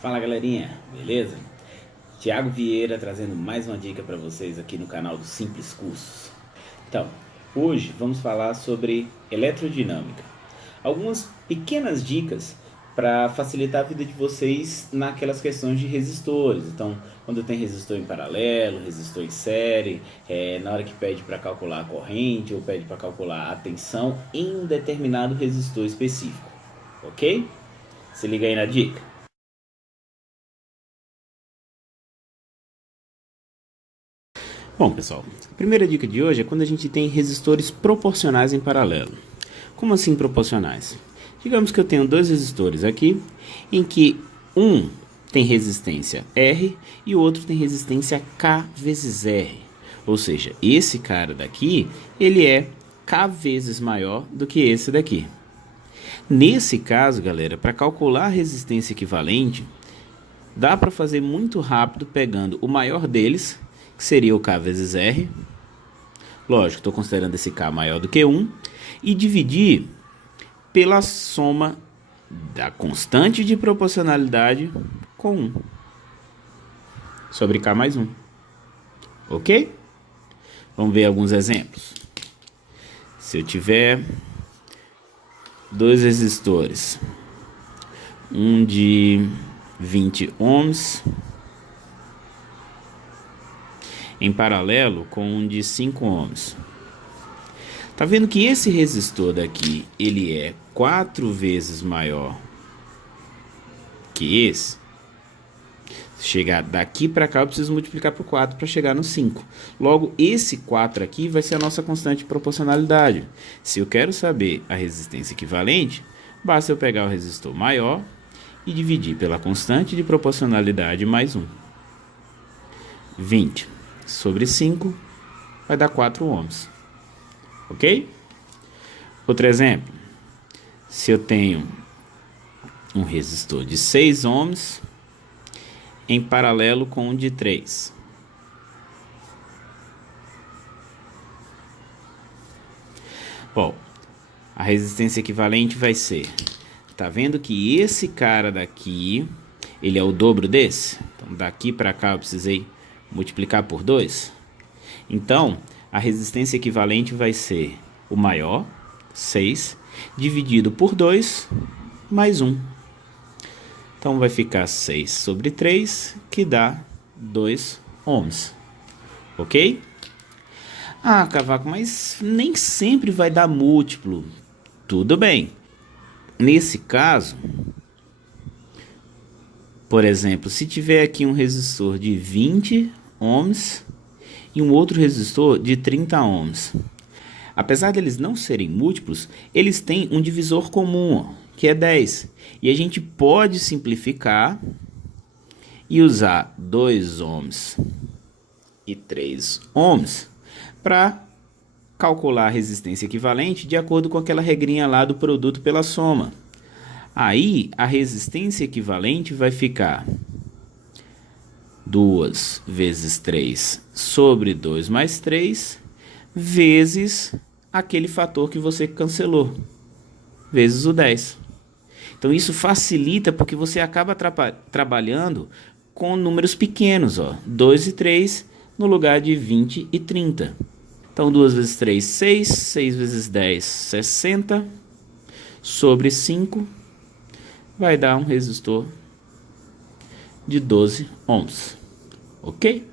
Fala galerinha, beleza? Thiago Vieira trazendo mais uma dica para vocês aqui no canal do Simples Cursos. Então, hoje vamos falar sobre eletrodinâmica. Algumas pequenas dicas para facilitar a vida de vocês naquelas questões de resistores. Então, quando tem resistor em paralelo, resistor em série, na hora que pede para calcular a corrente ou pede para calcular a tensão em um determinado resistor específico, ok? Se liga aí na dica. Bom, pessoal, a primeira dica de hoje é quando a gente tem resistores proporcionais em paralelo. Como assim proporcionais? Digamos que eu tenho dois resistores aqui, em que um tem resistência R e o outro tem resistência K vezes R. Ou seja, esse cara daqui, ele é K vezes maior do que esse daqui. Nesse caso, galera, para calcular a resistência equivalente, dá para fazer muito rápido pegando o maior deles, que seria o K vezes R. Lógico, estou considerando esse K maior do que 1. E dividir pela soma da constante de proporcionalidade com 1. Sobre K mais 1. Ok? Vamos ver alguns exemplos. Se eu tiver dois resistores, um de 20 ohms em paralelo com um de 5 ohms. Tá vendo que esse resistor daqui, ele é 4 vezes maior que esse? Se chegar daqui para cá, eu preciso multiplicar por 4 para chegar no 5. Logo, esse 4 aqui vai ser a nossa constante de proporcionalidade. Se eu quero saber a resistência equivalente, basta eu pegar o resistor maior e dividir pela constante de proporcionalidade mais 1. 20 sobre 5 vai dar 4 ohms. Ok? Outro exemplo. Se eu tenho um resistor de 6 ohms em paralelo com um de 3. Bom, a resistência equivalente vai ser... Tá vendo que esse cara daqui, ele é o dobro desse? Então, daqui para cá eu precisei multiplicar por 2. Então, a resistência equivalente vai ser o maior, 6, dividido por 2, mais 1. Então, vai ficar 6 sobre 3, que dá 2 ohms. Ok? Ah, Cavaco, mas nem sempre vai dar múltiplo. Tudo bem. Nesse caso, por exemplo, se tiver aqui um resistor de 20 ohms e um outro resistor de 30 ohms. Apesar deles não serem múltiplos, eles têm um divisor comum, que é 10. E a gente pode simplificar e usar 2 ohms e 3 ohms para calcular a resistência equivalente de acordo com aquela regrinha lá do produto pela soma. Aí, a resistência equivalente vai ficar 2 vezes 3 sobre 2 mais 3, vezes aquele fator que você cancelou, vezes o 10. Então, isso facilita porque você acaba trabalhando com números pequenos, ó, 2 e 3 no lugar de 20 e 30. Então, 2 vezes 3, 6, 6 vezes 10, 60, sobre 5, vai dar um resistor de 12 ohms. Ok?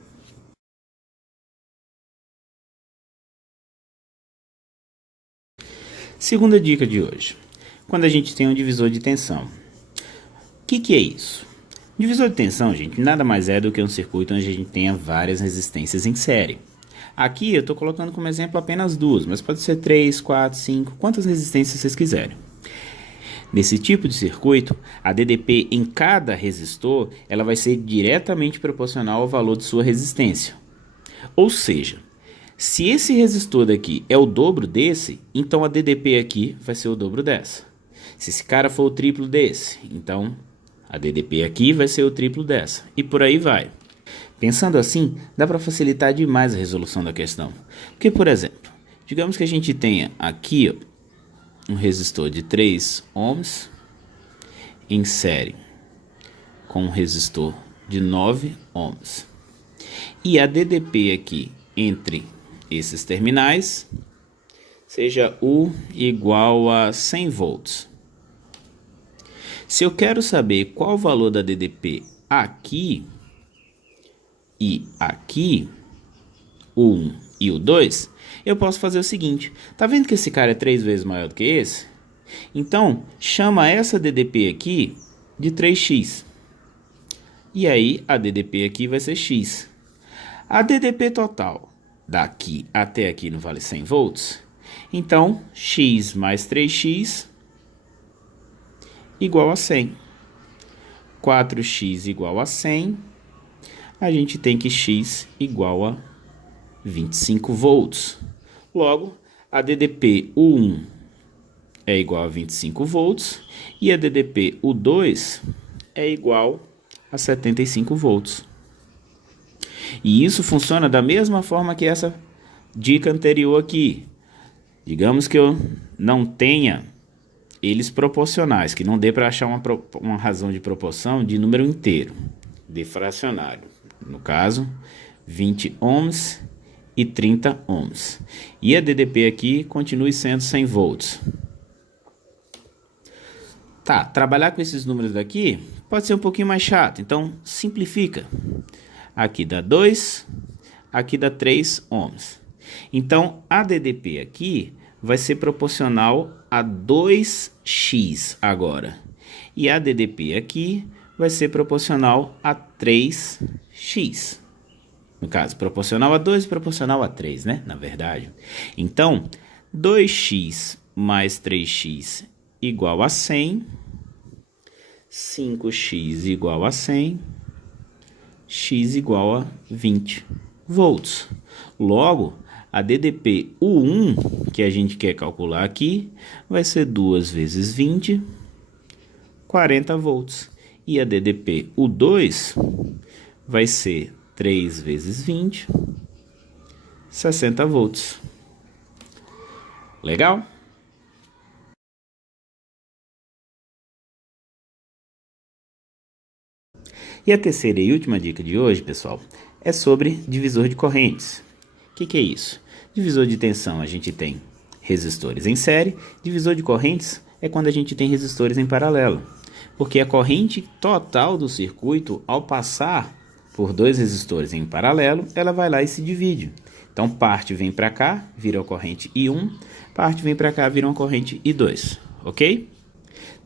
Segunda dica de hoje. Quando a gente tem um divisor de tensão. O que é isso? Divisor de tensão, gente, nada mais é do que um circuito onde a gente tenha várias resistências em série. Aqui eu estou colocando como exemplo apenas 2, mas pode ser 3, 4, 5, quantas resistências vocês quiserem. Nesse tipo de circuito, a DDP em cada resistor ela vai ser diretamente proporcional ao valor de sua resistência. Ou seja, se esse resistor daqui é o dobro desse, então a DDP aqui vai ser o dobro dessa. Se esse cara for o triplo desse, então a DDP aqui vai ser o triplo dessa. E por aí vai. Pensando assim, dá para facilitar demais a resolução da questão. Porque, por exemplo, digamos que a gente tenha aqui um resistor de 3 ohms em série com um resistor de 9 ohms. E a DDP aqui entre esses terminais seja U igual a 100 volts. Se eu quero saber qual o valor da DDP aqui e aqui, o 1 e o 2, eu posso fazer o seguinte. Tá vendo que esse cara é 3 vezes maior do que esse? Então, chama essa DDP aqui de 3x. E aí, a DDP aqui vai ser x. A DDP total daqui até aqui não vale 100 volts? Então, x mais 3x igual a 100. 4x igual a 100. A gente tem que x igual a 25 volts. Logo, a DDP U1 é igual a 25 volts e a DDP U2 é igual a 75 volts. E isso funciona da mesma forma que essa dica anterior aqui. Digamos que eu não tenha eles proporcionais, que não dê para achar uma razão de proporção de número inteiro, de fracionário. No caso, 20 ohms e 30 ohms. E a DDP aqui continue sendo 100 volts. Tá, trabalhar com esses números daqui pode ser um pouquinho mais chato, então simplifica. Aqui dá 2, aqui dá 3 ohms. Então, a DDP aqui vai ser proporcional a 2x agora. E a DDP aqui vai ser proporcional a 3x. No caso, proporcional a 2 e proporcional a 3, né? Na verdade. Então, 2x mais 3x igual a 100. 5x igual a 100. X igual a 20 volts. Logo, a DDP U1, que a gente quer calcular aqui, vai ser 2 vezes 20, 40 volts. E a DDP U2 vai ser 3 vezes 20, 60 volts. Legal? E a terceira e última dica de hoje, pessoal, é sobre divisor de correntes. O que é isso? Divisor de tensão, a gente tem resistores em série. Divisor de correntes é quando a gente tem resistores em paralelo. Porque a corrente total do circuito, ao passar por dois resistores em paralelo, ela vai lá e se divide. Então, parte vem para cá, vira a corrente I1, parte vem para cá, vira uma corrente I2, ok?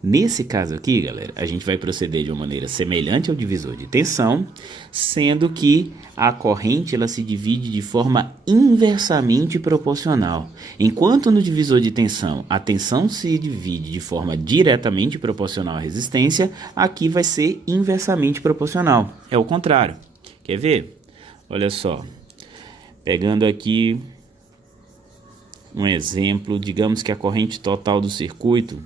Nesse caso aqui, galera, a gente vai proceder de uma maneira semelhante ao divisor de tensão, sendo que a corrente ela se divide de forma inversamente proporcional. Enquanto no divisor de tensão a tensão se divide de forma diretamente proporcional à resistência, aqui vai ser inversamente proporcional. É o contrário. Quer ver? Olha só. Pegando aqui um exemplo, digamos que a corrente total do circuito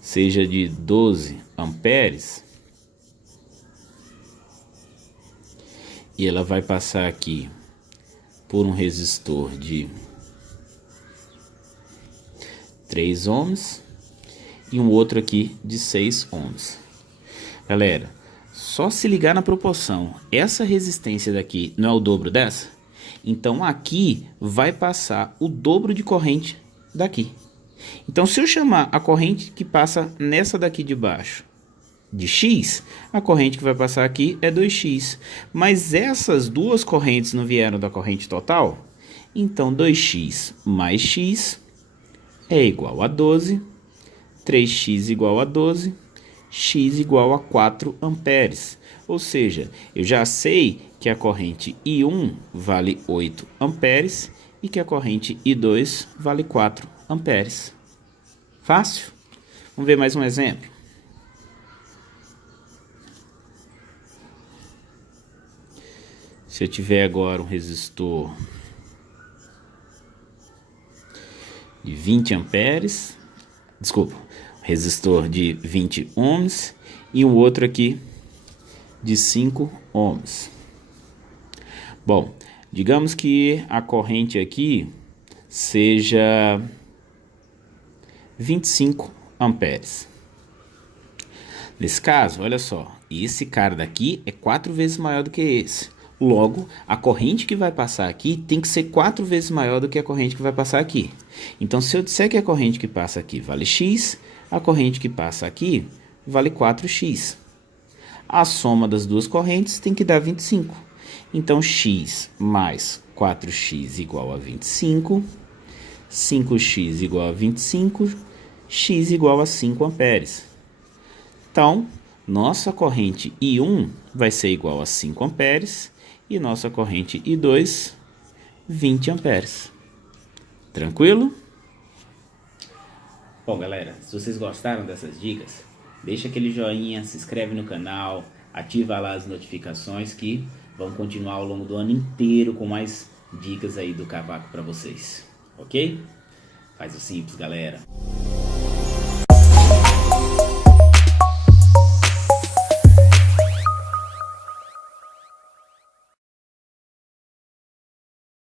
seja de 12 amperes, e ela vai passar aqui por um resistor de 3 ohms e um outro aqui de 6 ohms. Galera, só se ligar na proporção. Essa resistência daqui não é o dobro dessa? Então aqui vai passar o dobro de corrente daqui. Então, se eu chamar a corrente que passa nessa daqui de baixo de x, a corrente que vai passar aqui é 2x. Mas essas duas correntes não vieram da corrente total? Então, 2x mais x é igual a 12, 3x igual a 12, x igual a 4 amperes. Ou seja, eu já sei que a corrente I1 vale 8 amperes e que a corrente I2 vale 4 amperes. Fácil? Vamos ver mais um exemplo. Se eu tiver agora um resistor de 20 amperes, desculpa, resistor de 20 ohms e um outro aqui de 5 ohms. Bom, digamos que a corrente aqui seja 25 amperes. Nesse caso, olha só, esse cara daqui é 4 vezes maior do que esse. Logo, a corrente que vai passar aqui tem que ser 4 vezes maior do que a corrente que vai passar aqui. Então, se eu disser que a corrente que passa aqui vale x, a corrente que passa aqui vale 4x. A soma das duas correntes tem que dar 25. Então, x mais 4x igual a 25, 5x igual a 25, x igual a 5 amperes. Então, nossa corrente I1 vai ser igual a 5 amperes e nossa corrente I2, 20 amperes. Tranquilo? Bom, galera, se vocês gostaram dessas dicas, deixa aquele joinha, se inscreve no canal, ativa lá as notificações que vão continuar ao longo do ano inteiro com mais dicas aí do cavaco para vocês, ok? Faz o simples, galera.